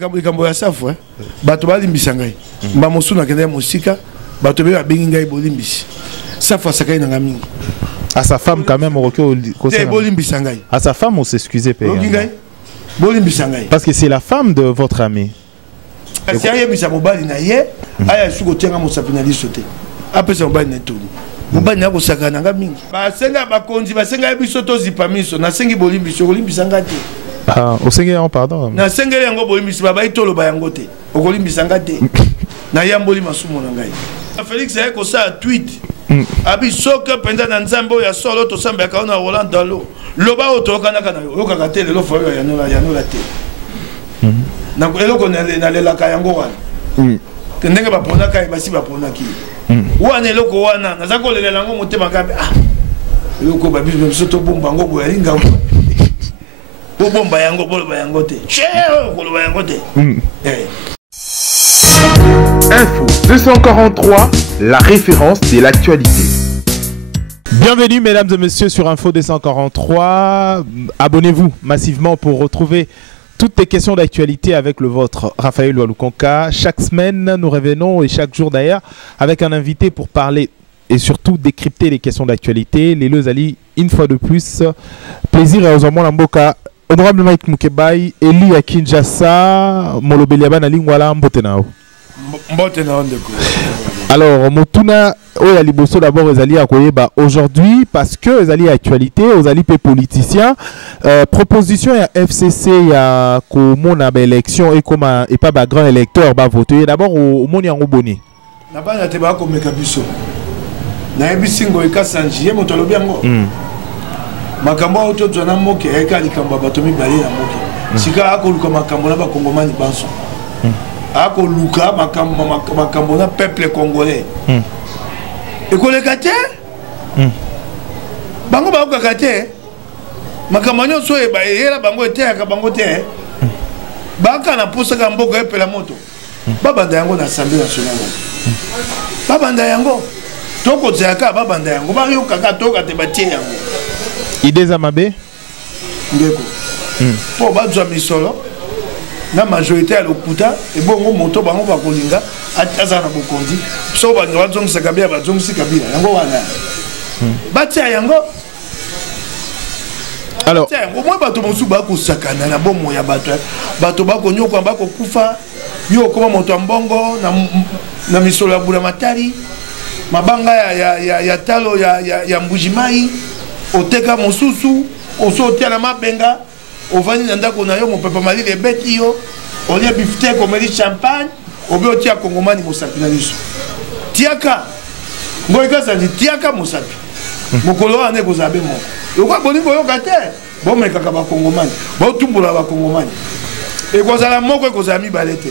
Kambo ya safu bato balimbisa ngai mba mosuna kende mosika bato be babengi ngai bolimbisi safu asakai na mingi à sa femme quand même bolimbisa ngai à sa femme on s'excusait bolimbisa ngai parce que c'est la femme de votre ami si ayebisa mobali na ye aya suko tenga mosapi na liso te apesa mobali na toni mobali na kosaka na nga mingi basenga bakonzi basenga biso to zipa miso nasengi bolimbisa kolimbisa ngai te. Ah, au Seigneur, pardon. Na sengeli yango bolimbisi baba itolo ba yango te. Okolimbisa ngate. Na yamboli masumo na ngai. Félix a ko sa tweet. Abi soka penda na nzambo ya solo to samba ka na Roland Dalo. Loba otoka na kana yo kaka te lelo fo ya nola te. Na ko eloko na lela ka yango wana. Ndenge ba pona ka basi ba pona ki. Wana eloko wana na zako lelela ngo motema kabe ah. Eloko ba biso to bomba ngo boya linga. Info 243, la référence de l'actualité. Bienvenue mesdames et messieurs sur Info 243. Abonnez-vous massivement pour retrouver toutes les questions d'actualité avec le vôtre, Raphaël Walukonka. Chaque semaine, nous revenons et chaque jour d'ailleurs avec un invité pour parler et surtout décrypter les questions d'actualité. Les Lezali, une fois de plus, plaisir et aux hommes Lamboka. Honorable Mike Mukebai, Eli à Kinshasa, Molobeliaba na lingwala mbotenao. Mbotenao ndeko. Alors, Motuna, Oya Liboso d'abord, Ezali à Koyeba aujourd'hui, parce que Ezali à actualité, Ezali pe politicien, proposition à FCC, il y a comment on a élection et comment et pas grand électeur va voter. D'abord, au monde en Oboni. N'a-pas la teba comme Mekabiso. Na ebisingo ekasanji, ye motolobi yango. Makambo auto zona moke eka likamba batomi bali na moke sika akoluka makambo na bakongomani banso akoluka makambo na peuple congolais ekoleka te bango baokaka te makambo nyonso eyela bango eteyaka bango te baka na posaka mboka epela moto babanda yango na assemblée nationale babanda yango tokozeyaka babanda yango bayokaka toka te batie yango Idées Amabe Ndeko. Pour bazwa misolo na majorité à lokuta et bongo moto bango ba kolinga ataza na bokonzi so ba ngazong sakabia ba zong sikabia yango wana batia yango alors au moins bato mosu ba ko sakana na bomo ya bato ba ko nyoko ba ko kufa yo koma moto mbongo na misolo ya bula matari mabanga ya talo ya mbujimai oteka mosusu osotia na mabenga ovani na ndako na yo mopepa mali de beti yo olia biftek omeli champagne obi otia kongomani mosapi na liso tiaka ngoi kasandi tiaka mosapi mokolo wana kozabe moko yokwa bolingo yoka te bomekaka bakongomani botumbula bakongomani ekozala moko ekozala mibale te.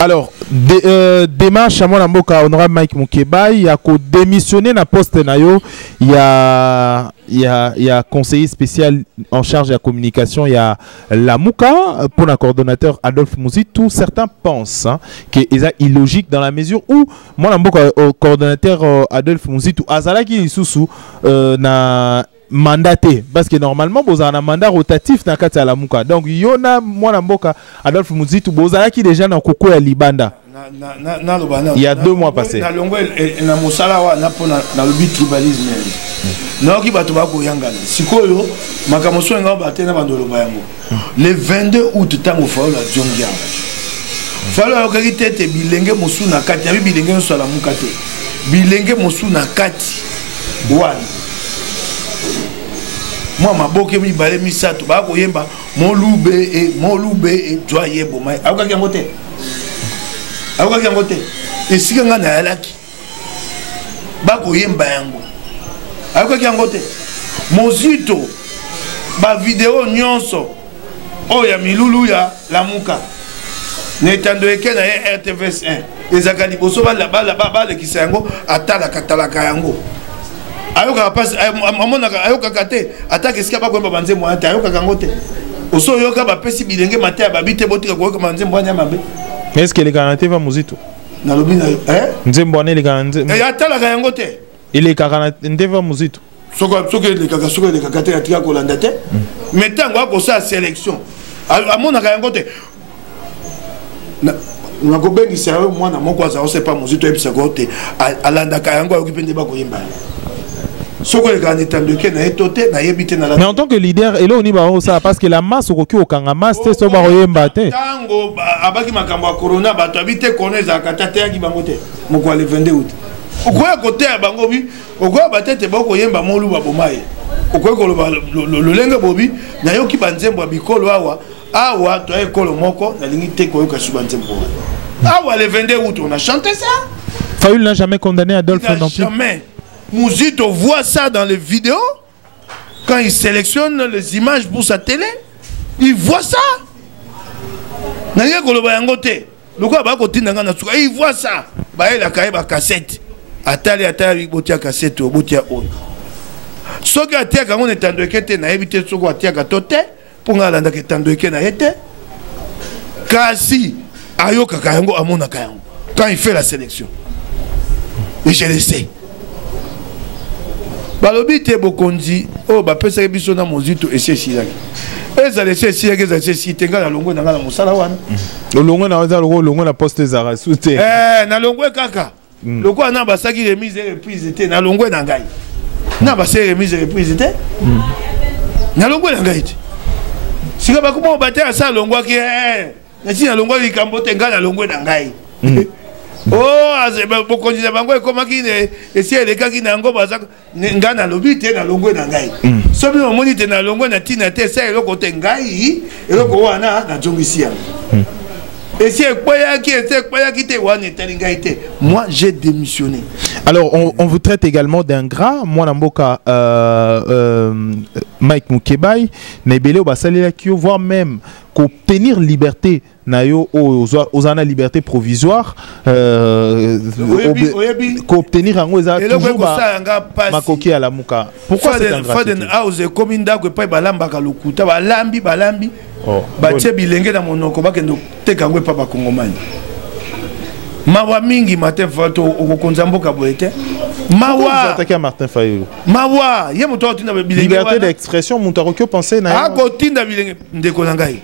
Alors, démarche à mon mboka honorable Mike Mukebai, il y a qu'au démissionner na poste nayo, il y a conseiller spécial en charge de la communication, il y a la Mouka pour le coordonnateur Adolphe Mouzitou. Certains pensent que c'est illogique dans la mesure où moi mboka coordonnateur Adolphe Mouzitou azala ki isusu na mandaté parce que normalement vous avez un mandat rotatif dans kati ya la Mouka. Donc yona mwana mboka Adolphe Mouzitou bozala ki déjà na koko ya libanda. Il y a 2 mois passés. Na longo na mosala wa na pona na lobi tribalisme. Na ki bato ba ko yangana. Sikoyo makamoso nga ba tena bandolo ba yango. Le 22 août tango fa la Jongia. Falo ka ki tete bilenge mosu na kati ya bilenge so la Mouka te. Bilenge mosu na kati. Wana moi maboke mi balé misato ba ko yemba molube et joye bomai akoka yango te esika nga na yalaki ba ko yemba yango akoka yango te mozito ba vidéo nyonso o ya milulu ya la Mouka netando eke na RTVS 1 ezaka liboso ba le kisango atala katalaka yango ayoka passe amonaka ayoka kate attaque esika ba kwemba banze mo ata ayoka kangote oso yoka ba pesi bilenge maté ba bite botika ko banze mo nya mabe est-ce que les garanties va Mouzitou na lobina nzembo ne les garanties et atala ka yangote il est garantie va Mouzitou soko le kaka te atika ko landa te mais tango ko sa sélection amonaka yangote na ko bengisa yo mwana moko aza ose pa muzito ebisa ko te alanda ka yango yo kipende ba ko yimba soko le kan etandoke na etote na yebite na la. Mais en tant que leader et là on y va ça parce que la masse au koki okanga masse te so ba yemba te tango abaki makambo ya corona bato abite koneza katate ya kibango te moko le 22 août okoya kote ya bango bi okoya batete ba ko yemba molu ba bomaye okoya ko lo lenge bobi na yo ki banzembo bikolo awa to ekolo moko na lingi te ko yo ka subanzembo awa le 22 août on a chanté ça. Fayoul n'a jamais condamné Adolphe non plus. Jamais. Mouzito voit ça dans les vidéos quand il sélectionne les images pour sa télé. Il voit ça. Il voit ça. Il a une cassette. Atali, botia cassette, botia on. Ce qui a été quand on est en deux na évité ce qui a été pour nga landa ketando na été. Kasi ayoka kayango amona kayango quand il fait la sélection. Et je le sais. Balobi te bokonzi o ba pesa biso na mozito esesi yaki eza lesesi yaki eza lesesi tenga na longo na ngala musala wana longo na za longo na poste za rasute na longo kaka loko na basaki remise et reprise te na longo na ngai na basaki remise et reprise te na longo na ngai te sika ba kuma batela sa longo ki na si na longo likambo tenga na longo na ngai. Oh, bokonzi na bango ekomaki esi elekaki na yango baza nga na lobi te na longwe na ngai soki omoni te na longwe na ntina te esa eloko te ngai eloko wana na zongisi yango esi ekweyaki te wana etali ngai te. Moi j'ai démissionné. Alors on vous traite également d'ingrat mwana mboka Mike Mukebai na ebele obasalelaki yo voire même qu'obtenir liberté na yo aux ana liberté provisoire qu'obtenir yango eza toujours makoki à la muka. Pourquoi c'est ingrat? Faden house comme ndako pa balambaka lokuta balambi batie bilenge na monoko bakendo teka ngwe pa bakongomani mawa mingi Martin Fayoul okokonza mboka boete mawa attaquer Martin Fayoul mawa ye moto otinda bilenge liberté d'expression moto ko penser na akotinda bilenge ndeko na ngai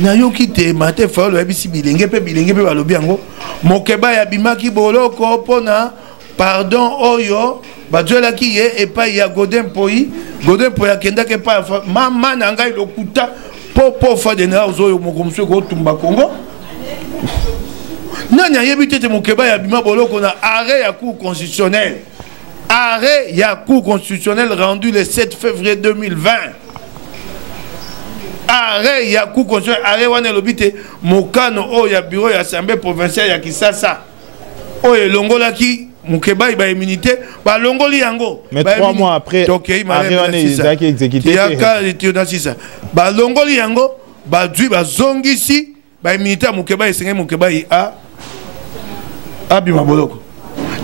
na yoki te Martin Fayoul yabisi bilenge pe balobi yango Mokeba ya bimaki boloko pona pardon oyo bajelaki ye epai ya Godin Poyi akendaki epai mama na ngai lokuta po Faden house oyo mokomso ko tumba Congo nani ayebite te Mokeba ya bima boloko na arrêt ya cour constitutionnel. Arrêt ya cour constitutionnel rendu le 7 février 2020. Arrêt ya cour constitutionnel arrêt wana lobite mokano o ya bureau ya assemblée provinciale ya Kisasa o elongolaki Mokeba ba immunité ba longoli yango. Mais 3 mois après arrêt wana ezaki exécuté ya ka litiona sisa ba longoli yango ba dui ba zongisi ba immunité Mokeba esengé Mokeba abima boloko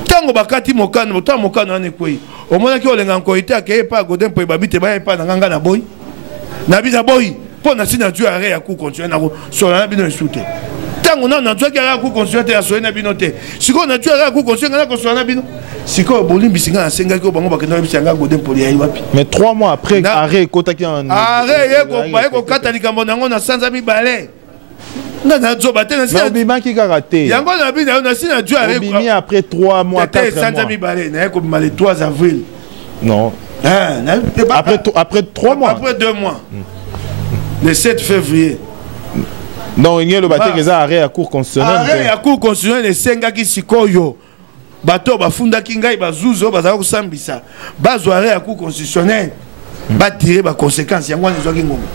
tango bakati mokano ta mokano ane kwei omonaki olenga nkoite akeye pa Godin Poyi babite ba pa na nganga na boy na bina boy po na sina tu arrêt ya coup continuer na so na bino esute tango na tu ki arrêt coup continuer te so na bino te siko na tu arrêt coup continuer na ko so na bino siko bolimbi singa na senga ko bango bakenda bisanga Godin Poyi ya wapi. Mais 3 mois après arrêt kotaki en arrêt yeko kata likambo nango na sanza mibale na zo baté na sina bima ki karaté yango na bina na sina tu arrêt bimi après 3 mois 4 mois sanza mibale na ko le 3 avril non après 3 mois après 2 mois le 7 février non il y a le baté que arrêt à cour constitutionnelle arrêt à cour constitutionnelle senga ki sikoyo bato bafundaki ngai bazuzo bazaka kusambisa bazo arrêt à cour constitutionnelle ba tirer ba conséquences yango na zoki ngomba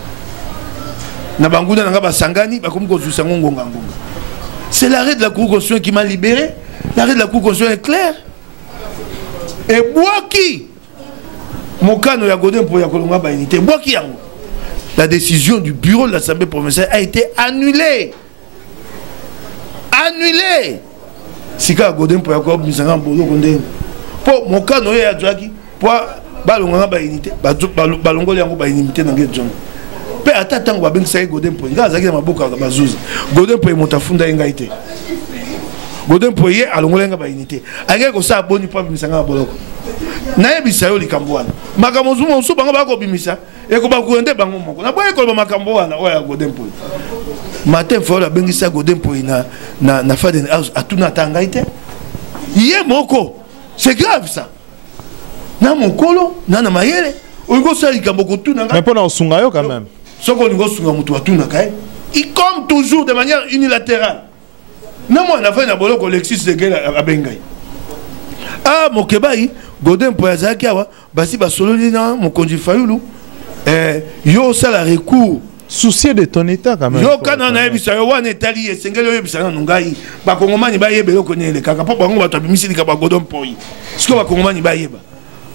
na banguna nga basangani bakomi kozusa ngonga. C'est l'arrêt de la cour constitutionnelle qui m'a libéré. L'arrêt de la cour constitutionnelle est clair. Et Boaki Mokano ya Godin Poyi kolonga ba unité Boaki yango. La décision du bureau de l'Assemblée provinciale a été annulée. Annulée. Sika Godin Poyi ko misanga mbolo konde. Po Mokano ya Jaki po balonga ba unité balongoli yango ba unité na ngezon. Pe atata ngo babengisa Godin Poyi nga azaki na maboka ya bazuzi Godin Poyi motafunda yenga ite Godin Poyi alongola nga ba unité ake ko sa boni pa bimisanga boloko na yebisa yo likambo wana makambo zumo nsu bango bako bimisa e ko bakuende bango moko na boye ko makambo wana oya Godin Poyi Martin Fayulu abengisa Godin Mpoyi na Faden House atuna tanga ite. Yé moko. C'est grave ça. Na mokolo, na mayele. Oigo sa likambo kotuna nga. Mais pour na osunga yo quand même. Soko lingo sunga mutu atuna kai. Il comme toujours de manière unilatérale. Na moi na fa na boloko Alexis Zegel abengai. Ah Mokebai, Godin Mpoyi azaki awa, basi basololi na mokonzi Fayulu. Yo ça la recours. Soucier de ton état quand même. Yo kana na ebisa yo wana etali esengeli yo ebisa na ngai. Ba kongomani ba yebe yo konele kaka po bango bato bimisi lika ba Godin Mpoyi. Siko ba kongomani ba yeba.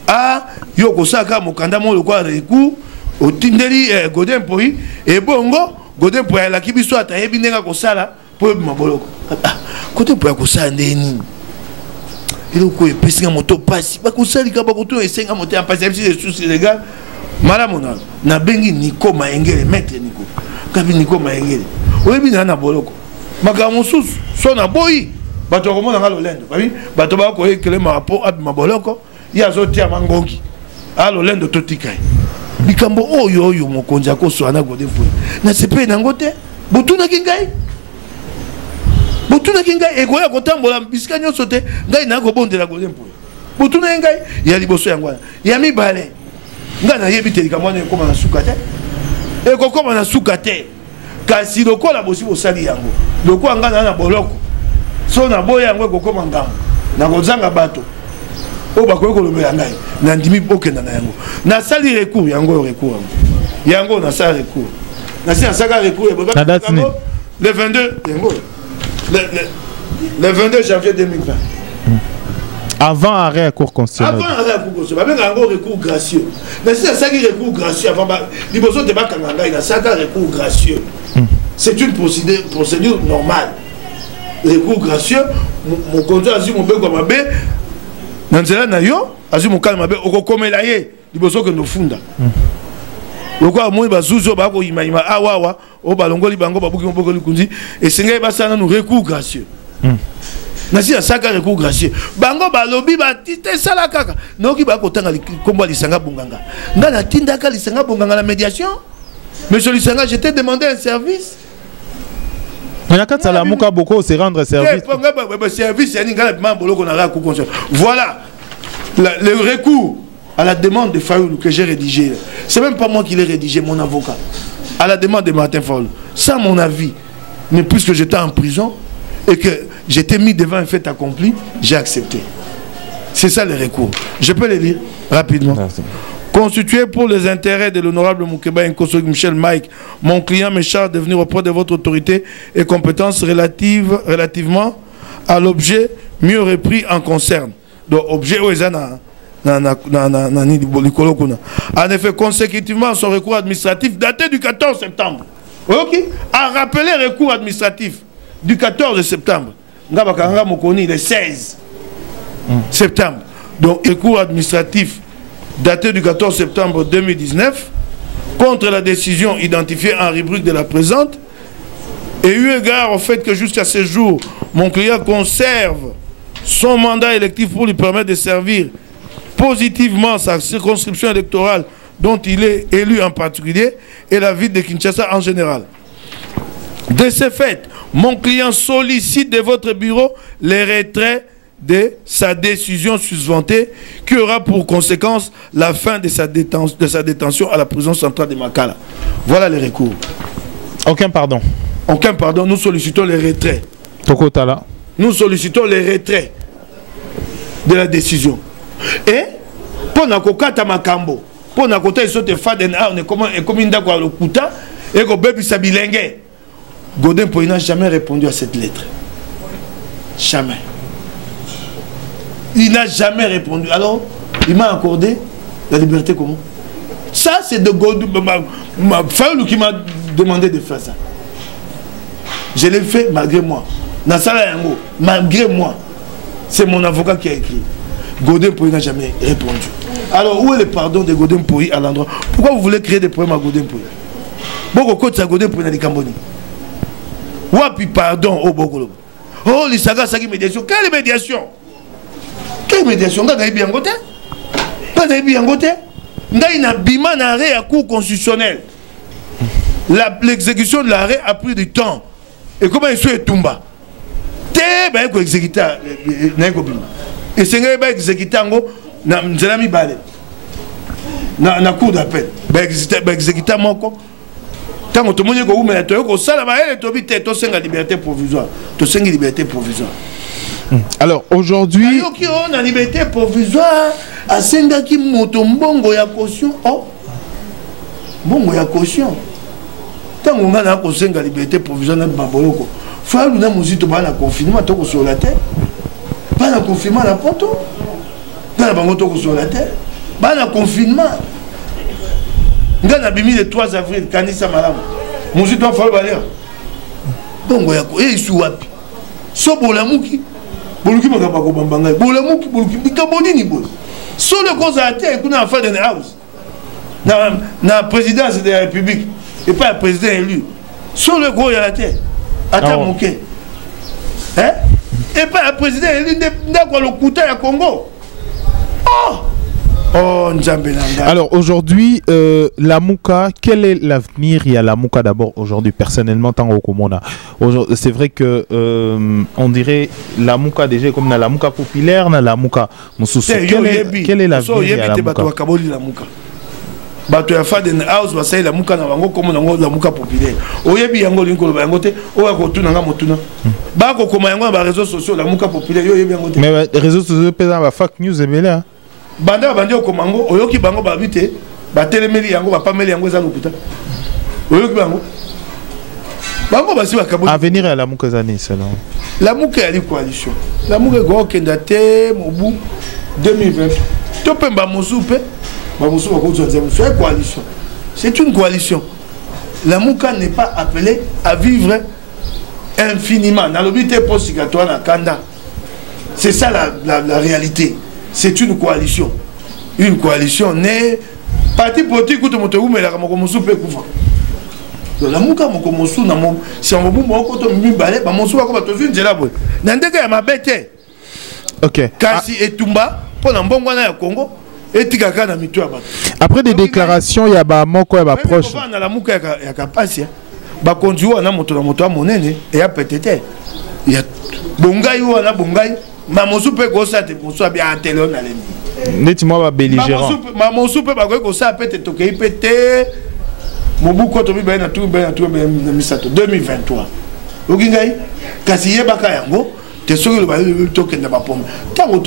Ah yo kosaka mokanda mo lokwa recours otindeli Godin Mpoyi e bongo Godin Mpoyi la kibiso ata yebi ndenga kosala po yebi maboloko. Kote Mpoyi kosala ndeni. Ilo ko epesinga moto pasi ba kosali ka ba koto esenga moto ya pasi ebisi de souci légal. Malamona na bengi Niko Maengele maître Niko kabi Niko Maengele oyebi na boloko makambo susu so na boyi bato komona ngalo lendo babi bato ba ko ekele mapo ab maboloko ya zotia mangongi alo lendo totikai bikambo oyo mokonzi akoso ana Godin Mpoyi na sepe na ngote butuna kingai ekoya kotambola bisika nyonso te ngai na ko bondela Godin Mpoyi butuna ngai ya liboso yangwana ya mibale ngana yebi telika mwana ekoma na suka te ekokoma na suka te kasi lokola bosi bosali yango lokola ngana na boloko so na boya yango ekokoma ngambo na kozanga bato o bakoki kolobela ngai na ndimi okenda na yango nasali recours yango nasala recours nasi nasaka recours le 22 yango le 22 janvier 2020 avant arrêt à cour constitutionnelle. Avant arrêt à cour constitutionnelle. Avec un recours gracieux. Mais si ça qui recours gracieux avant, il faut de Bakanga, il a ça recours gracieux. C'est une procédure normale. Recours gracieux, mon conjoint a dit mon bébé comme un bébé. Nanzela Nayo, a dit mon calme bébé, au comme il a eu, il faut que nous fondons. Pourquoi moi bazuzo bako imaima awawa o balongo libango babuki mboko likundi et sengai basana nous recours gracieux. Nasi a saka recours gracieux. Bango balobi batite sala kaka. Noki bako tanga kombo lisanga bunganga. Ngana tindaka lisanga bunganga la médiation. Monsieur Lisanga, je t'ai demandé un service. Mais quand ça la muka boko se rendre service. Service voilà le recours à la demande de Fayulu que j'ai rédigé. C'est même pas moi qui l'ai rédigé, mon avocat. À la demande de Martin Fayulu. Sans mon avis. Mais puisque j'étais en prison et que j'étais mis devant un fait accompli, j'ai accepté. C'est ça le recours. Je peux les lire rapidement. Merci. Constitué pour les intérêts de l'honorable Moukeba Nkoso Michel Mike, mon client me charge de venir auprès de votre autorité et compétences relativement à l'objet mieux repris en concerne. Donc, objet en effet, consécutivement à son recours administratif daté du 14 septembre. Ok? A rappelé le recours administratif du 14 septembre. Ngabakanga Mokoni le 16 septembre. Donc, recours administratif daté du 14 septembre 2019 contre la décision identifiée en rubrique de la présente et eu égard au fait que jusqu'à ce jour, mon client conserve son mandat électif pour lui permettre de servir positivement sa circonscription électorale dont il est élu en particulier et la ville de Kinshasa en général. De ce fait, mon client sollicite de votre bureau les retraits de sa décision susventée qui aura pour conséquence la fin de sa détention à la prison centrale de Makala. Voilà les recours. Aucun pardon. Aucun pardon. Nous sollicitons les retraits. Tokotala. Nous sollicitons les retraits de la décision. Et pour Nakokata Makambo, pour Nakota et Sote Faden, on est comme une d'accord le Kuta et que Bébi Sabilengue. Godin Mpoyi n'a jamais répondu à cette lettre. Jamais. Il n'a jamais répondu. Alors, il m'a accordé la liberté comment? Ça, c'est de Godin Fayulu qui m'a demandé de faire ça. Je l'ai fait malgré moi. Nassala Yango, malgré moi. C'est mon avocat qui a écrit. Godin Mpoyi n'a jamais répondu. Alors, où est le pardon de Godin Mpoyi à l'endroit? Pourquoi vous voulez créer des problèmes à Godin Mpoyi? Boko Kotsa Godin Mpoyi n'a dit Camboni. Wapi pardon au Bokolo. Oh, les sagas, ça qui médiation. Quelle médiation? Quelle médiation? Nga na bien côté? Nga na bien côté? Nga ina bima na arrêt à cour constitutionnel. l'exécution de l'arrêt a pris du temps. Et comment ils sont tombés? Il faut exécuter. Et c'est qu'il faut exécuter na cour d'appel. Il faut exécuter tant que tout le monde est liberté provisoire. Liberté provisoire. Alors aujourd'hui, on a liberté provisoire à Sengaki Motombongo ya caution. Oh, bongo ya caution. Tant qu'on a la liberté provisoire dans Baboloko, faut que nous nous pas le confinement sur la terre, pas le confinement à la Porto, pas le sur la terre, pas le confinement. Nous avons le 3 avril, Kanisa Malam. Nous avons fait le balai. Bongo ya caution. Et il souhape. So bolamuki. Boluki makapa ko bambanga. Bolamuki boluki bikaboni ni bol. So le cause à terre qu'on a fait dans la house. Na présidence de la République et pas le président élu. So le gros à la terre. Attends mon quai. Hein? Et pas le président élu d'accord le couteau à Congo. Oh! Oh, alors aujourd'hui, la Mouka, quel est l'avenir? Il y a la Mouka d'abord aujourd'hui, personnellement, tant au Komona. C'est vrai que on dirait la Mouka déjà comme dans la Mouka populaire, dans la Mouka Moussoussou. Quel est l'avenir? Il y a la Mouka. Bato ya Faden House va saïla muka na bango comme na la muka populaire. Oyebi yango linko ba yango te, o ya ko tuna nga motuna. Ba ko koma yango ba réseaux sociaux la muka populaire yo yebi yango te. Mais les réseaux sociaux pesa ba fake news ebele hein. Banda bandi o komango oyoki bango ba bité, ba telemeli yango ba pameli yango za lokuta. Oyoki bango. Bango ba si ba kaboni. Avenir à la muka zani selon. La muka ya li coalition. La muka go kenda te mobu 2020. Topemba mosupe. C'est une coalition. La Mouka n'est pas appelée à vivre infiniment. C'est ça la réalité. C'est une coalition. Une coalition née. Parti politique ou de mais la la Mouka si on ok. Kasi etumba pour l'ambongwana ya Congo. Après des déclarations, il y a ba moko et ba proche. La muka ya kapasi ba konjuwa na moto monene et ya petete. Il y a bongai ou na bongai, ma mosupe ko sa te mosu bien télé na lemi. Neti moi ba belligérant. Ma mosupe ba ko sa pete to ke pete. Mobuko to bi ba na tout na misato 2023. Okingai kasi yebaka yango. Tu es sûr que le token de ma pomme. Tu as un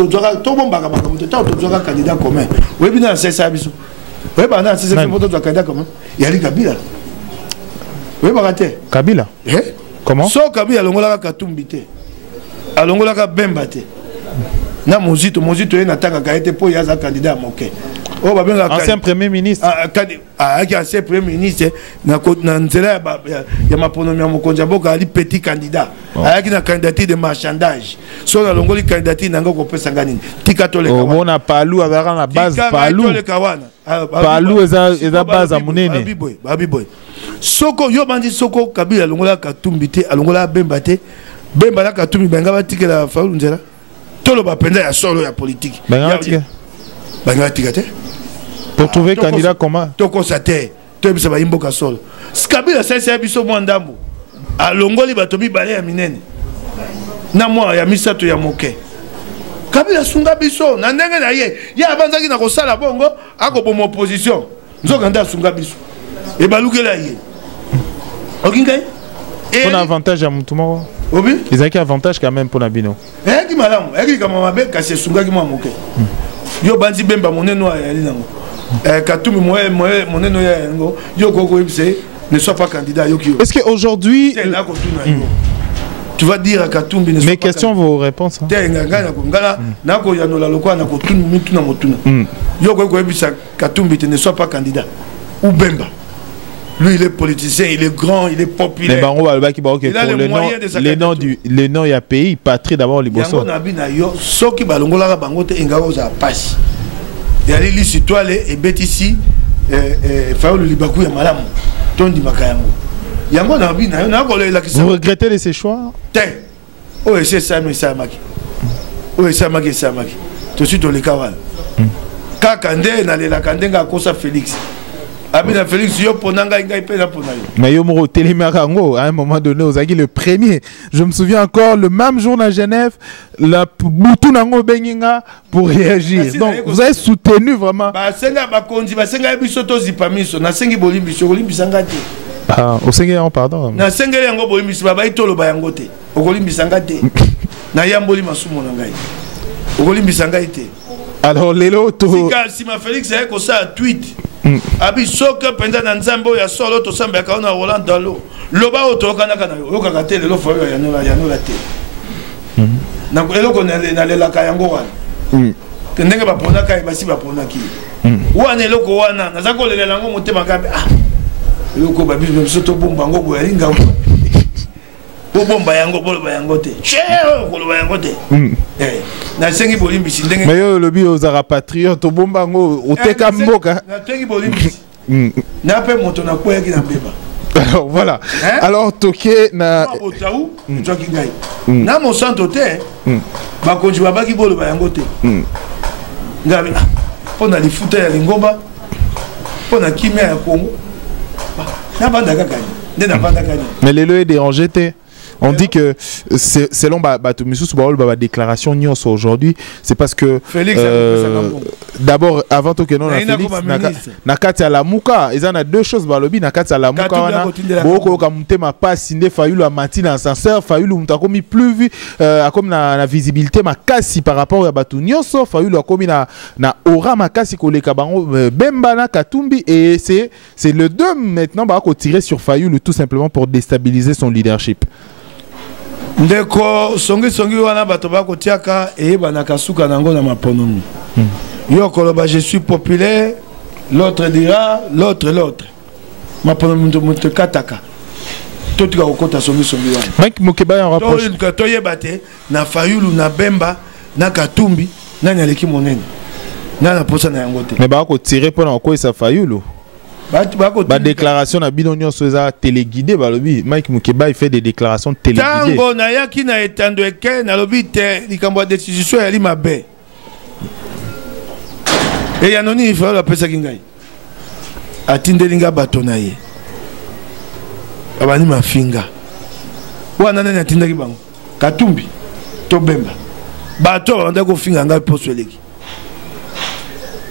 candidat commun. Oui, bien, c'est ça. Oui, bien, c'est ça. Candidat commun. Il y a les Kabila. Oui, bien, Kabila. Comment? So Kabila, l'ongola Katumbite. À l'ongola Bembate. Na Mozito est un attaque pour y avoir un candidat moqué. Ancien premier ministre. Ancien premier ministre. Il y a ma pronomie à mon conjaboka, il petit candidat. Il y a une candidature de marchandage. Sur la longue candidature, il y a un peu sanguine. Tikatole. On a Palou avec la base. Palou. Palou est la base à Mounene. Babiboy. Soko, yo bandi Soko, Kabila, longola Katumbite, alongola Bembate. Bembala Katumbi, Bengaba Tike la Faoul Nzela. Tolo Bapenda, ya solo ya politique. Bengaba Tike. Pour trouver candidat comment? Toko Sate, Tobi Saba Imboka Sol. Skabila c'est biso mwandambo. Alongoli batobi bale ya minene. Na mwa ya misato ya moke. Kabila sunga biso na ndenge na ye. Ya abanzaki na kosala bongo ako bomo opposition. Nzokanda sunga biso. E balukela ye. Okingai? On a avantage à Moutouma. Obi? Ils ont un avantage quand même pour Nabino. Eh qui malamu, eh qui kama mabe kasi sunga ki mwa moke. Yo bandi bemba moneno ya linango. Katumi moneno ya ngo yo gogo ibse ne soit pas candidat yo ki. Est-ce qu'aujourd'hui tu vas dire à Katumbi ne soit mes pas questions vos réponses. Ngana nako ya no la lokwa na ko tunu mitu na motuna. Yo gogo ibsa Katumbi ne soit pas candidat ou bemba. Lui, il est politicien, il est grand, il est populaire. Mais Bango Balba qui pour les noms du il y a pays, patrie d'abord les bossons. Ceux qui balongola bango te ingao za passe. Il y a les citoyens et bétisi Faoul Libakou ya malamu. Tondi makayango. Yango na bina na ko la Vous regrettez de ces choix? Oh, c'est ça mais ça maki. Oh, ça maki. Tout de suite on les kawal. Kakande na le la kandenga kosa Félix. Abina Félix, yo ponanga ngai pe na ponayo. Mais yo moro télémarango à un moment donné aux Agui le premier. Je me souviens encore le même jour à Genève, la Boutou nango benginga pour réagir. Donc vous avez soutenu vraiment. Ba senga ba konzi ba senga biso to zipamiso na sengi bolimbiso kolimbisanga te. Ah, au Seigneur pardon. Na senga yango bolimbiso ba itolo ba yango te. Okolimbisanga te. Na yamboli masumo na ngai. Okolimbisanga te. Alors lelo to si ma Félix a ko ça tweet. Abi soka penda na nzambo ya solo to samba ka na Roland Dalo. Loba otokana kana yo ka te lelo fo ya nola te. Na ko eloko na lela ka yango wana. Ndenge ba pona ka basi ba pona ki. Wana eloko wana na zako lela ngo motema ka ah. Eloko ba biso to bomba ngo ko yalinga. Bomba yango bolo ba yango te. Cheo ko lo ba yango te. Na sengi bolimbisi ndenge. Mais yo lobi ozara patriote to bomba ngo oteka mboka. Na sengi bolimbisi. Na pe moto na ko yaki na beba. Alors voilà. Alors toké na otaou joki ngai. Na mo santo te. Ba konji ba baki bolo ba yango te. Ngabi pona lifuta ya lingomba. Pona kimia ya Kongo. Na banda kakani. Ndena banda kakani. Mais lelo est dérangé te. On dit que selon la déclaration Nyos aujourd'hui, c'est parce que d'abord avant tout que non Félix nakati la muka, ils en a deux choses balobi nakati la muka wana boko kamute ma pas sinde fayulu a mati dans ascenseur fayulu mutakomi plus vu comme na visibilité makasi par rapport à batu Nyos fayulu a komi na aura makasi koleka bango bemba na katumbi et c'est le 2 maintenant ba ko tirer sur fayulu tout simplement pour déstabiliser son leadership. Ndeko songi wana bato bako tiaka e banaka suka nango na maponomi. Yo koloba je suis populaire, l'autre dira, l'autre. Maponomi to kataka. Totika kokota songi wana. Mike Mukeba en rapproche. To yebate na Fayulu na Bemba na Katumbi nani aleki monene. Nana posa na yango te. Mais bako tirer pona ko isa Fayulu. La déclaration na binonyo soza téléguidé balobi Mike Mukeba il fait des déclarations téléguidées. Tango na yaki na etando eke na lobi te likambo décision ya li mabe. Et yanoni il faut la pesa kingai. Atindelinga bato na ye. Abani mafinga. Wana nani atindaki bango? Katumbi to Bemba. Bato banda ko finga ngai poso eleki.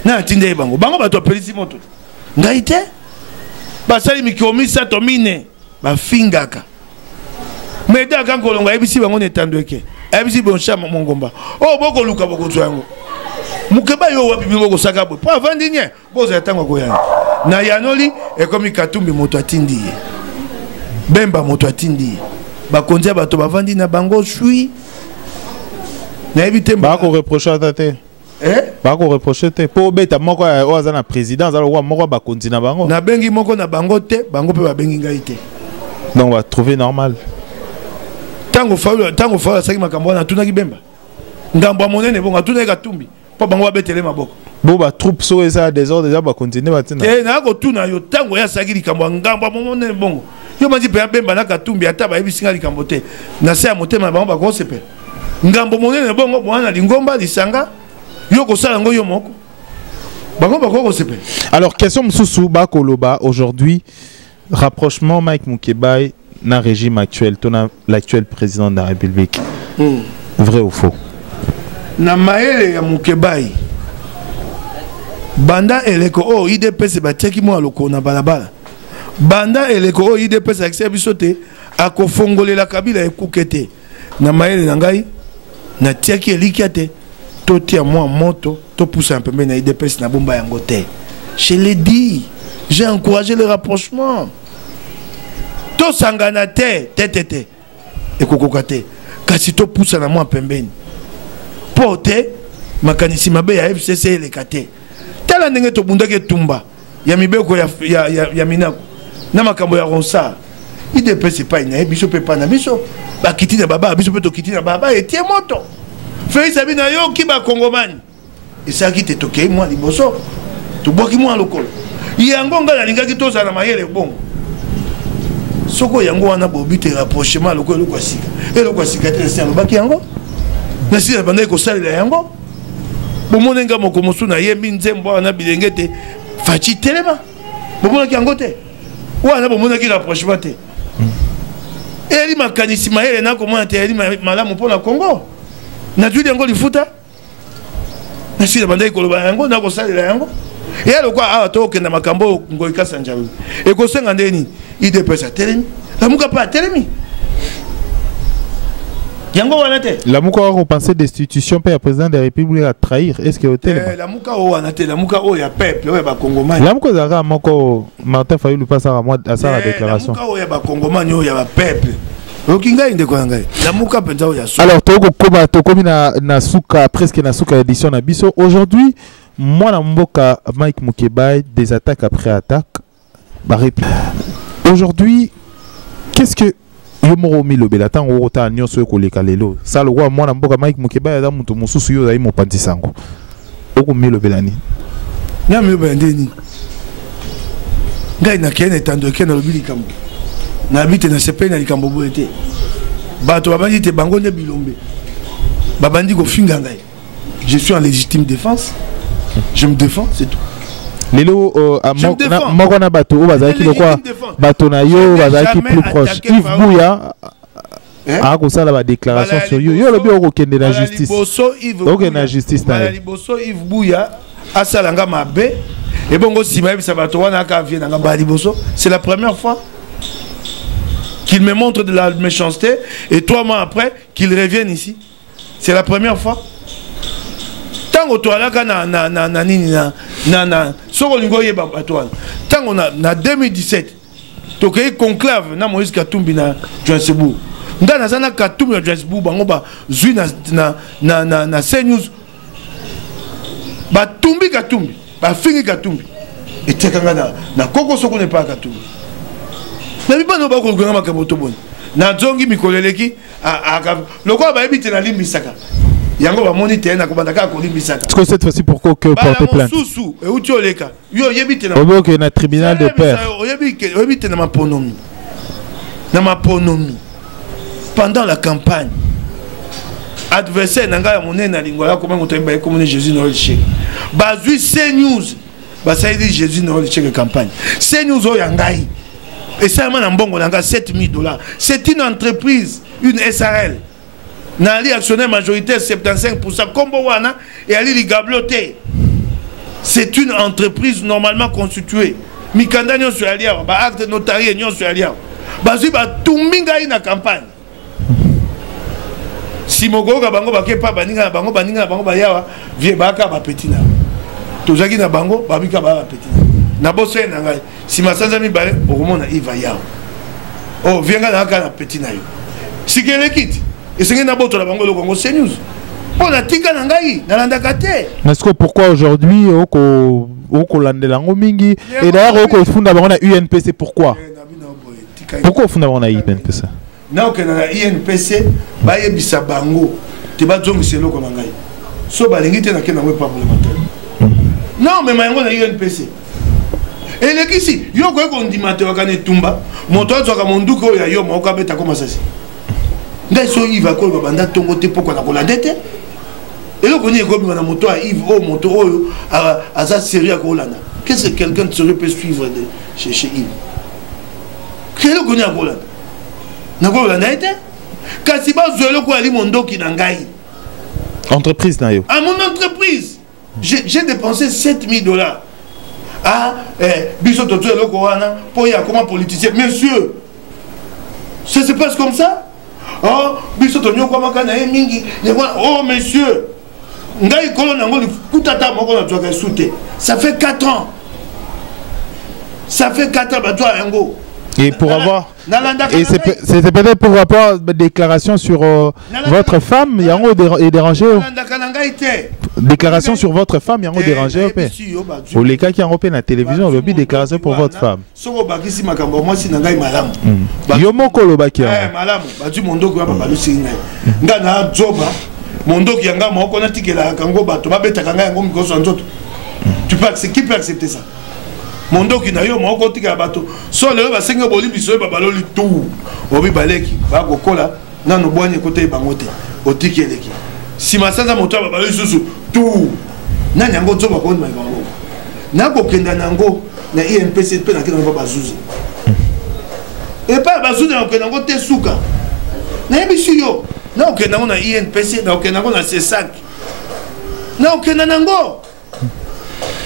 Na atindeki bango. Bango bato pelisi moto. Ngaite basali mikomisa to mine ba fingaka meda kan kolonga ebisi bango netandweke ebisi bonsha mongomba oh boko luka boko twango mukeba yo wapi biko saka bo pa vandinye boza yatango ko yana na yanoli ekomi Katumbi moto atindi Bemba moto atindi ba konja bato bavandi na bango shui na ebite ba ko reprocher atate. Bako reprocher te po beta moko oza na président za lo moko ba kontina bango na bengi moko na bango te bango pe ba bengi ngai te donc on va trouver normal tango fa saki makambo na tunaki Bemba ngambo monene bonga tunaki Katumbi po bango ba betele maboko bo ba troupe so eza désordre déjà ba continuer ba tina na ko tuna yo tango ya saki likambo ngambo monene bongo yo mandi pe Bemba na Katumbi ata ba ebisinga likambo te na se ya motema bango ba ko sepe ngambo monene bongo mwana lingomba lisanga. Alors, question Moussou Bakoloba aujourd'hui, rapprochement Mike Mukeba dans le régime actuel, l'actuel président de la République. Vrai ou faux? Na maele ya Mukeba banda eleko o IDPS batiaki mo aloko na balabala. Banda eleko o IDPS akse bisote akofongolela Kabila ekukete. Na maele na ngai na tiaki elikiate. Totia moi moto, to pousse un peu mais na IDPS na bomba yango te. Je l'ai dit, j'ai encouragé le rapprochement. To sangana te. E kokokate. Kasi to pousse na moi pembeni. Porte makanisi mabe ya FCC le kate. Tala ndenge to bundake tumba. Ya mibeko ya minako. Na makambo ya ronsa. IDPS pas ina biso pe pa na biso. Ba kiti na baba biso pe to kiti na baba et tie moto. Félix Abina yo ki ba Kongomani. Isa ki te toke moi liboso. To boki moi lokolo. Yango ngala lingaki to za na mayele bongo. Soko yango wana bobi te rapprochement lokolo kwa sika. Et lokwa sika te se baki yango. Na sika banda ko salela yango. Bomonenga moko mosu na yembi nzembo na bilengete. Fachi telema. bomonaki yango te wana bomonaki rapprochement te eli makanisi mayele nakomona te eli malamu mpo na Congo nazwili yango lifuta nasila bandaki koloba yango nakosalela yango eya lokwa awa tokokenda makambo Ngoi Kasa Njalu ekosenga ndeni IDPS atelemi Lamuka mpe atelemi yango wana te Lamuka a repensé destitution pe ya président de la République à trahir est-ce que hôtel Lamuka wana te Lamuka o ya peuple o ya ba Congomani Lamuka zaka moko Martin Fayulu passe à moi à sa déclaration Lamuka o ya ba Congomani o ya ba peuple okinga inde kwa ngai Lamuka penza o ya so alors tokomi na suka presque na suka édition na biso aujourd'hui moi na mboka Mike Mukebai des attaques après attaques aujourd'hui qu'est-ce que Yomoro Milobela tango ota nyonso ekoleka lelo ça le roi mwana mboka Mike Mukebai ya mutu mususu yo zai mopanzi sango oko Milobela ni nya Milobela ndeni ngai na kene tando kene lobili kambo na bite na sepe na likambo boete bato babandi te bango nde bilombe babandi ko finga ngai je suis en légitime défense je me défends c'est tout lelo moko na bato o bazaki lokwa bato na yo bazaki plus proche Yves Bouya a kosala ba déclaration sur yo yo lobi okokende na justice okende na justice na liboso Yves Bouya asalanga mabe et bongo sima bisa bato wana ka vient nga ba liboso c'est la première fois qu'il me montre de la méchanceté et 3 mois après qu'il revienne ici c'est la première fois tango toalaka na nini na soko lingo yeba bato tango na 2017 tokei conclave na Moïse Katumbi na Johannesburg ndana sana Katumbi na Johannesburg bango ba zui na CNews batumbi Katumbi ba fingi Katumbi etekanga na koko soko ne pas Katumbi na bibano ba ko ngama makambo boni na zongi mikoleleki lokwa ba ebite na limbisaka yango ba moniteur na kobandaka ko limbisaka est-ce que cette fois-ci pourquoi que porter plainte susu e uti oleka yo yebite na oboke na tribunal de paix yebite na maponomi pendant la campagne adversaire nanga ya monene na lingwa ko mango toyeba comme Jésus Noël Chek bazui CNews basaidi Jésus Noël Chek campagne CNews o yangai et ça man mbongo nanga $7,000 c'est une entreprise une SARL Nali actionnaire majoritaire 75% Kombo wana et Ali Ligabloté. C'est une entreprise normalement constituée. Mikanda nyon sur alia, ba acte notarié nyon sur alia. Bazu ba tumbinga ina campagne. Si mogo ka bango ba kepa baninga bango ba yawa vie ba ka ba petina. Tozaki na bango ba bika ba petina. Na bosse na ngai. Si masanza mi ba okomona iva yawa. Oh vienga na ka na petina yo. Sikele kiti. Et c'est un autre bango le Congo CNews. On a tika nangai na landakate. Est-ce que pourquoi aujourd'hui oko landelango mingi et d'ailleurs oko funda bango na UNPC pourquoi pourquoi funda bango na UNPC na ok na UNPC ba yebisa bango te ba zongi selo ko nangai so ba lingite na kena we parlementaire non mais mango na UNPC et le kisi yo ko ko ndimate wakane tumba moto azoka monduko ya yo mo ka beta ko masasi ngai so Yves ko babanda tongo te poko na kolanda te eloko ni ekobi na moto a Yves o moto oyo aza sérieux ko landa qu'est-ce que quelqu'un de sérieux peut suivre de chez Yves quel ko ni akola na ko landa te kasi ba zo ko ali mondoki na ngai entreprise na yo à mon entreprise j'ai dépensé $7,000 ah biso to zo eloko wana po ya comment politicien monsieur ça se passe comme ça. Oh, oh monsieur, ça fait 4 ans. Ça fait 4 ans, et pour avoir. Et c'est peut-être pour avoir une déclaration sur votre femme, Yango est dérangé. Déclaration sur votre femme, Yango dérangé. Pour les cas qui ont repéré la télévision, le but déclaration pour votre femme. Yomoko Lobaki. Tu peux accepter, qui peut accepter ça? Mondo qui n'a eu mon côté à bateau. Soit le va s'engager au Libye, soit baloli tout. Obi baleki, ba gokola, na no boanye côté bangote. Otiki eleki. Si ma sanza moto ba baloli susu tout. Na nyango tsoba ko ma bango. Na ko kenda nango na INPC pe na kena ba bazuze et pas bazuze na kena ngo te suka na bisu yo na kena ngo na INPC na kena ngo na CESAC na kena nango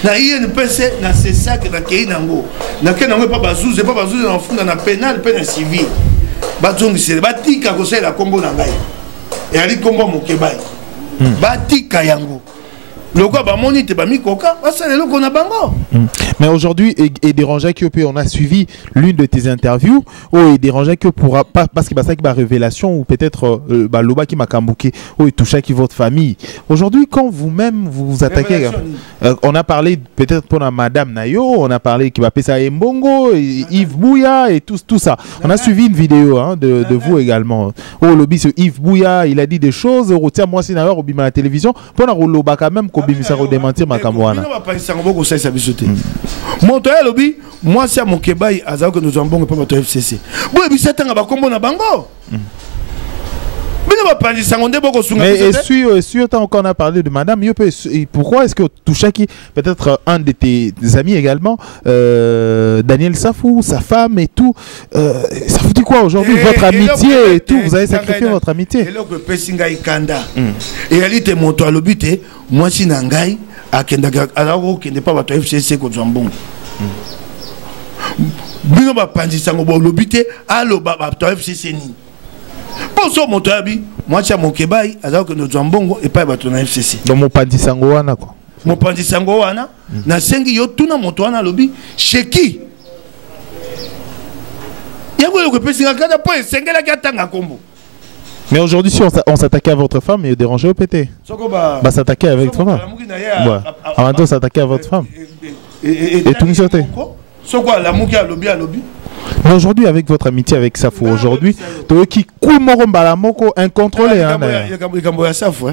na INPC na CESAC na kei nango na kena ngo pa bazuze na funda na pénal pe na civil bazongisi batika ko sala kombo na ngai et ali kombo Mokebai batika yango. Mais aujourd'hui, et dérangeait que on a suivi l'une de tes interviews, et dérangeait que pourra pas parce qu'il y a révélation ou peut-être l'oba qui m'a kambouké, ou touché qui votre famille. Aujourd'hui, quand vous-même vous attaquez, on a parlé peut-être pour la Madame Nayo, on a parlé qui va passer à Mbongo, Yves Bouya et tout ça. On a suivi une vidéo de vous également. Oh, lobby sur Yves Bouya, il a dit des choses. Tiens, moi, c'est d'ailleurs au bima la télévision. Pour la l'oba quand même. Démentir ma camoana. Moi c'est mon Kebai azao que nous avons pas notre FCC. Bon et puis c'est un bakombo na bango. Mais et sûr tant qu'on a parlé de madame, pourquoi est-ce que Touchaki, peut-être un de tes amis également, Daniel Safou, sa femme et tout, ça vous dit quoi aujourd'hui votre amitié et tout, vous avez sacrifié votre amitié. Et elle était mon toit l'obité, moi si nangai à Kendaga alors qui n'est pas votre FCC que Zambon. Bino ba pandi sango bo l'obité allo ba FCC ni. Pour ce motabi, moi je suis mon Kebai, alors que nous avons bon et pas battu na FCC. Donc mon pandi sangoana quoi. Mon pandi sangoana, na sengi yo tuna motoana lobby chez qui? Yango le pesi ngaka po sengela katanga kombo. Mais aujourd'hui si on s'attaquait à votre femme et dérangeait au PT. Bah s'attaquer avec votre femme. Ouais. Avant de s'attaquer à votre femme. Et tout nous sauter. C'est quoi la mouki à lobby à lobby? Mais aujourd'hui, avec votre amitié avec Safou, aujourd'hui, tu qui coumoromba moko incontrôlé. Il y a Safou,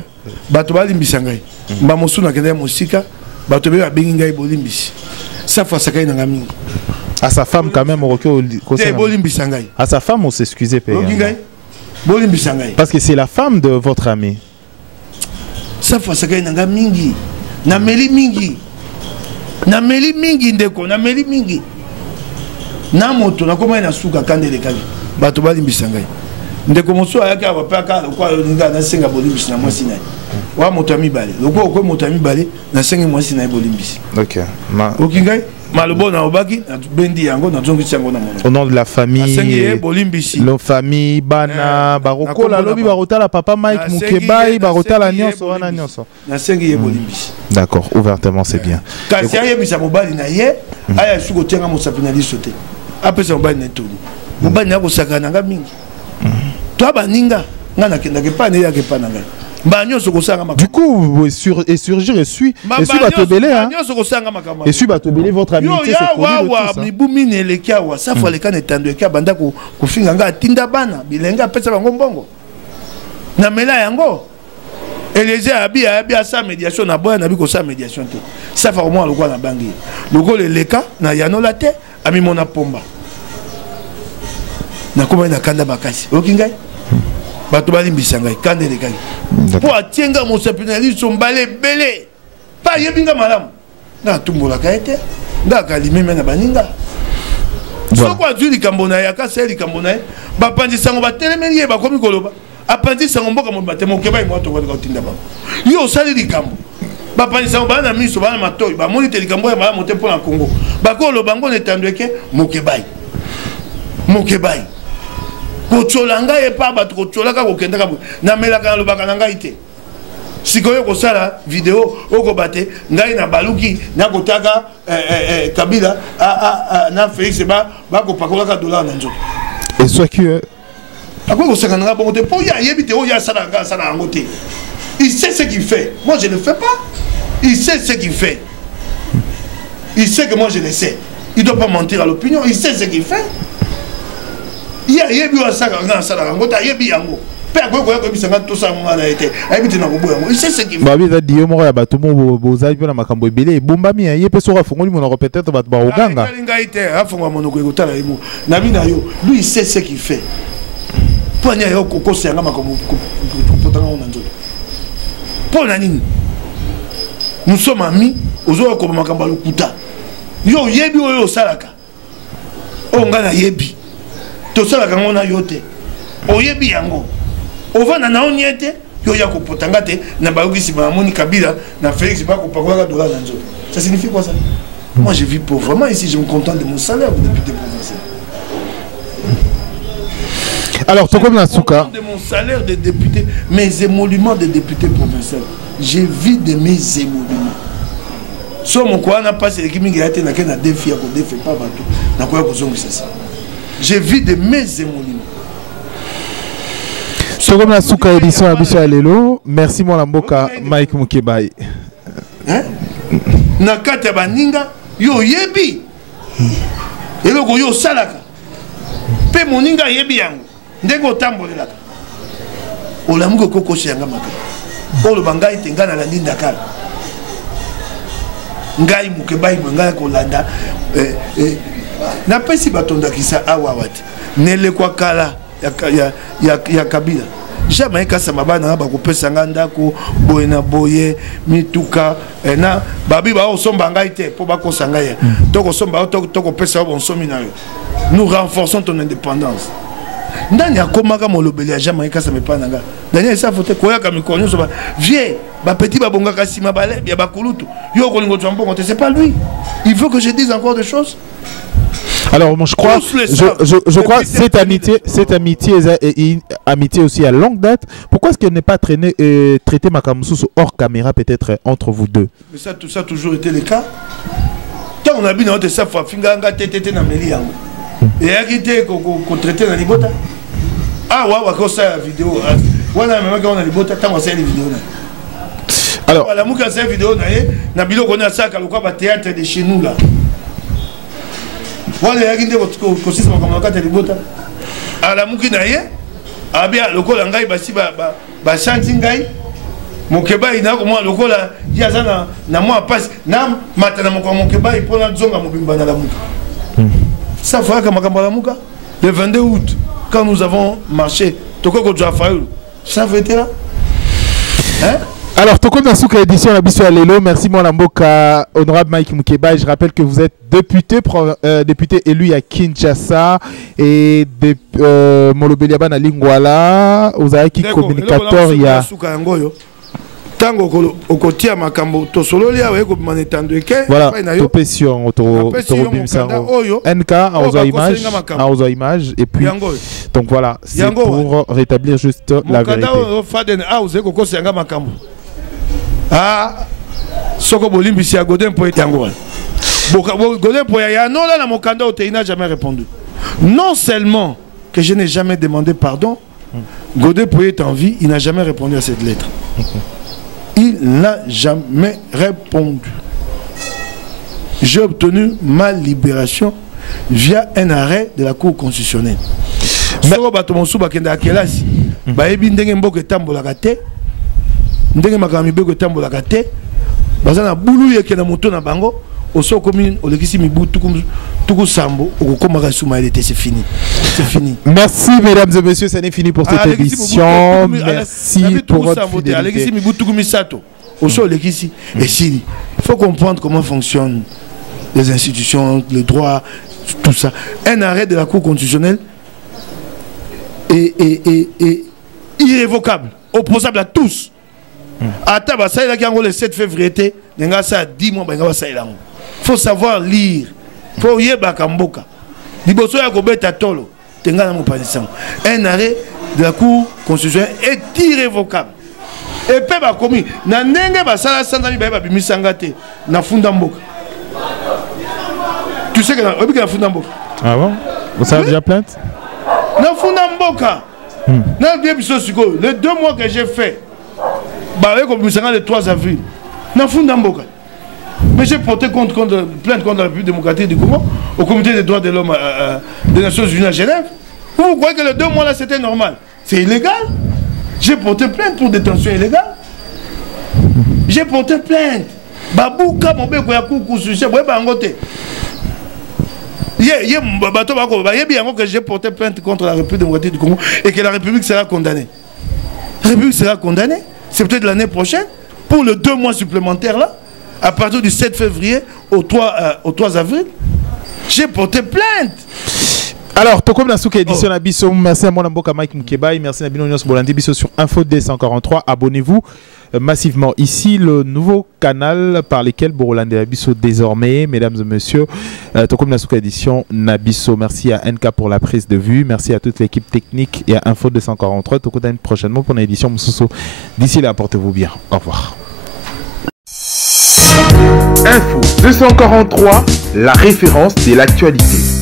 bato bali mbisangai. Bamosu na kende musika, bato be abingai bolimbisi. Safou sakai na ngami. À sa femme quand même au bolimbisangai. À sa femme on s'excusait payé. Bolimbisangai. Parce que c'est la femme de votre ami. Safou sakai na ngami. Na meli mingi. Na meli mingi ndeko, na meli mingi. Na moto na koma na suka kandele kali bato bali mbisangai ndeko moso ayaka bapaka kwa ninga na senga bolimbisi na mwasi na wa moto amibale lokwa ko moto amibale na senga mwasi na bolimbisi. OK ma okingai malobo na obaki na bendi yango na zongisi yango na mono au nom de la famille senga bolimbisi la famille bana baroko la lobi barota la papa Mike Mokebai barota la nyonso wana nyonso na senga bolimbisi. D'accord, ouvertement c'est bien kasi ayebisa mobali na ye aya suko tenga mosapinali sote. Après ça on va nettoyer. On va n'avoir ça kananga mingi. Toi baninga ngana kenda ke pa ne ya ke pa nanga. Banyo soko sanga makama. Du coup surgir et suit batobelé hein. Banyo soko sanga makama. Et suit batobelé votre amitié c'est connu de tout ça. Mi bumine le kiawa ça faut le kan etando ke banda ko finga nga tinda bana bilenga pesa bango mbongo. Na mela yango. Eleze abi sa médiation na boya na bi ko sa médiation te. Ça fa au moins le quoi na bangi. Le go le leka na yanola te. Ami mona pomba na koma na kanda bakasi okingai bato bali mbisangai kanda le kai po atienga mo sapinali sombale belé pa yebinga malamu na tumbola kaete nda kalime mena baninga soko azuli kambona ya kaseli kambona ba pandi sango ba telemeli ba komi koloba apandi sango mboka mo batemo keba mo to ko tinda ba yo sali likambo bapandisa bana miso bana matoyi bamoni te likambo ya mala mote mpona Congo bakolo bango netandweke Mokebai kochola ngai epa bato kocholaka kokendaka na melaka na lobaka na ngai te sikoyo kosala video okobate ngai na baluki na kotaka Kabila na Félix bakopakolaka dollar na nzoto et soit que akoki kosakananga bongo te mpo ya yebi te oyo asala yango te. Il sait ce qu'il fait. Moi, je ne le fais pas. Il sait ce qu'il fait. Il sait que moi, je le sais. Il ne doit pas mentir à l'opinion. Il sait ce qu'il fait. Il y a yebi wa saka nga sala yango ta yebi yango. Pe akoki ko bisanga to sa nga na été. Ayebite na kobo yango. Il sait ce qu'il fait. Ba bi za dio moko ya bato mo bozali pona makambo ebele bombami ya yepe so rafongoli monoko peut-être bato ba oganga. Nga ite afongwa monoko ekotala yimo. Na mina yo, lui il sait ce qu'il fait. Ponya yo koko senga makambo potanga on nzoto. Nous sommes amis, aux autres comme Makamba Lokuta. Yo yebi oyo salaka. O ngana yebi. To salaka ngona yote. O yebi yango. O vana na onyete yo ya kopotanga te na bayoki Mamoni Kabila na Félix ba kopakwa $1 na nzo. Ça signifie quoi ça? Moi je vis pauvrement ici, je me contente de mon salaire de député provincial. Alors, Tokom Nasuka. De mon salaire de député, mes émoluments de député provincial. Je vis de mes émoluments. So mon quoi n'a pas c'est l'équipe qui a été na défi à défi pas bateau. Na quoi ça. Je vis de mes émoluments. Tokom Nasuka édition Abisso Alelo. Merci mon amboka Mike Mukebai. Hein? Na kata baninga yo yebi. Eloko yo salaka. Pe moninga yebi yango. Ndeko tambolelaka. Olamuko koko shanga maka. Olo bangai tengana la ndinda kala. Ngai Mukebai ngai ko landa na pesi batonda kisa awawati. Nele kwa kala ya Kabila. Jamais kasa mabana ba ko pesa nganda ko boyena boye mituka na babi ba osomba ngai te po ba ko sanga ya. Toko somba toko pesa bon somi na yo. Nous renforçons ton indépendance. Ndani akomaka molobeli jamais kasa mepananga. Daniel ça faut te koya kami konyo so ba vieux ba petit ba bonga kasima bale ya bakulutu. Yo ko lingo twambo konte c'est pas lui. Il veut que je dise encore des choses. Alors moi je crois cette amitié est une amitié aussi à longue date. Pourquoi est-ce qu'elle n'est pas traité Makamoussou hors caméra peut-être entre vous deux? Mais ça tout ça a toujours été le cas. Quand on a vu dans notre ça fois finganga tété na meli yango. Et a quitté qu'on traité dans libota. Ah ouais ouais ça vidéo. Voilà même quand on a libota tant on sait les vidéos. Alors la muka c'est vidéo na biloko na ça ka ba théâtre de chez nous là. Voilà ya kinde ko sisi makambo kata libota. Ala muki na ye abia lokola ngai basi ba chanti ngai. Mukebai na ko mo lokola ya sana na mo passe na mata na mo Mukebai pona zonga mobimba na la muka. Ça fera comme Makambalamouka le 22 août, quand nous avons marché, Toko Djafaoul, ça fait là. Hein? Alors, Tokom Nasuka édition Abisso Alelo, merci mon amboka, honorable Mike Mukebai. Je rappelle que vous êtes député élu à Kinshasa et Molobeliaba na Lingwala, vous avez qui communicateur il y a. Tango okotia makambo to sololi awe ko manetando eke voilà topession NK en aux images et puis donc voilà c'est pour rétablir juste la vérité faden house ko senga makambo ah soko bolimbisi ya Godin po etango Godin po ya non là na mokanda o n'a jamais répondu. Non seulement que je n'ai jamais demandé pardon, Godin po est en vie, il n'a jamais répondu à cette lettre. Il n'a jamais répondu. J'ai obtenu ma libération via un arrêt de la Cour constitutionnelle. Mais c'est fini. C'est fini. Merci mesdames et messieurs, ça n'est fini pour cette édition. Merci pour votre fidélité. Et si, il faut comprendre comment fonctionnent les institutions, le droit, tout ça. Un arrêt de la Cour constitutionnelle est irrévocable, opposable à tous. Attends, ça il y a le 7 février, il y a 10 mois, il faut savoir lire. Il faut y aller Kamboka. Liboso ya kobeta tolo, tengana mo panisang. Un arrêt de la Cour constitutionnelle est irrévocable. Et pe ba komi na ndenge ba sala sanda mi ba bimisanga te na funda mboka. Tu sais que na funda mboka. Ah bon? Vous avez déjà plainte? Na funda mboka. Na bien biso siko, les 2 mois que j'ai fait ba ko bimisanga le 3 avril. Na funda mboka. Mais j'ai porté plainte contre la République démocratique du Congo au comité des droits de l'homme des Nations Unies à Genève. Vous croyez que les 2 mois là c'était normal? C'est illégal. J'ai porté plainte pour détention illégale. J'ai porté plainte. Babouka mon bébé ya kuku sushi boye bangote. Que j'ai porté plainte contre la République démocratique du Congo et que la République sera condamnée. La République sera condamnée. C'est peut-être l'année prochaine pour les 2 mois supplémentaires là. à partir du 7 février au 3 avril. J'ai porté plainte. Alors, tout comme dans cette édition, merci à mon amboka Mike Mukebai, merci à Bino Bolandi Bisso sur Info D143. Abonnez-vous massivement. Ici, le nouveau canal par lequel Borolande Nabisso désormais, mesdames et messieurs, tout comme dans cette édition, Nabisso. Merci à NK pour la prise de vue. Merci à toute l'équipe technique et à Info D143. Tout comme prochainement pour une édition Moussoso. D'ici là, portez-vous bien. Au revoir. Info 243, la référence de l'actualité.